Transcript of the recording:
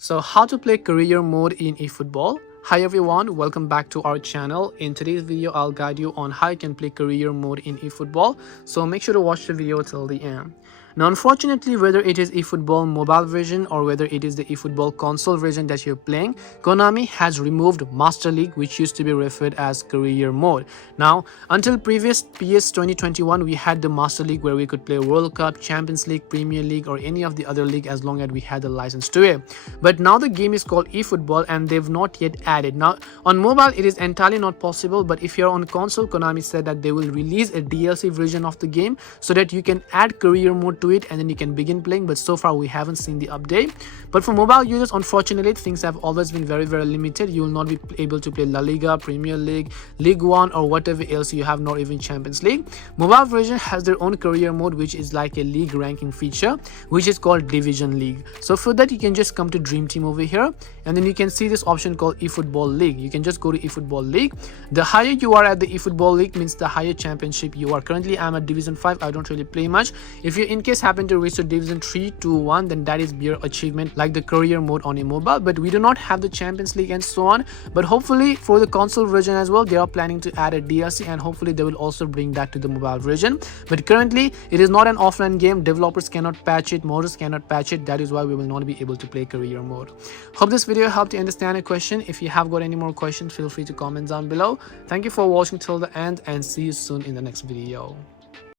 So how to play career mode in eFootball. Hi everyone, welcome back to our channel. In today's video, I'll guide you on how you can play career mode in eFootball. So make sure to watch the video till the end. Now, unfortunately, whether it is eFootball mobile version or whether it is the eFootball console version that you're playing, Konami has removed Master League, which used to be referred as career mode. Now, until previous PS 2021, we had the Master League where we could play World Cup, Champions League, Premier League, or any of the other league as long as we had the license to it. But now the game is called eFootball and they've not yet added. Now, on mobile, it is entirely not possible, but if you're on console, Konami said that they will release a DLC version of the game so that you can add career mode to it and then you can begin playing, but so far we haven't seen the update. But for mobile users, unfortunately, things have always been very limited. You will not be able to play La Liga, Premier League, League One, or whatever else you have, not even Champions League. Mobile version has their own career mode, which is like a league ranking feature, which is called Division League. So for that, you can just come to Dream Team over here, and then you can see this option called eFootball League. You can just go to eFootball League. The higher you are at the eFootball League means the higher championship you are. Currently, I'm at Division 5. I don't really play much. If you in case happen to reach to Division 3, 2, 1, then that is your achievement like the career mode on a mobile. But we do not have the Champions League and so on. But hopefully for the console version as well, they are planning to add a DLC, and hopefully they will also bring that to the mobile version. But currently, it is not an offline game. Developers cannot patch it, modders cannot patch it. That is why we will not be able to play career mode. Hope this video helped you understand a question. If you have got any more questions, feel free to comment down below. Thank you for watching till the end and see you soon in the next video.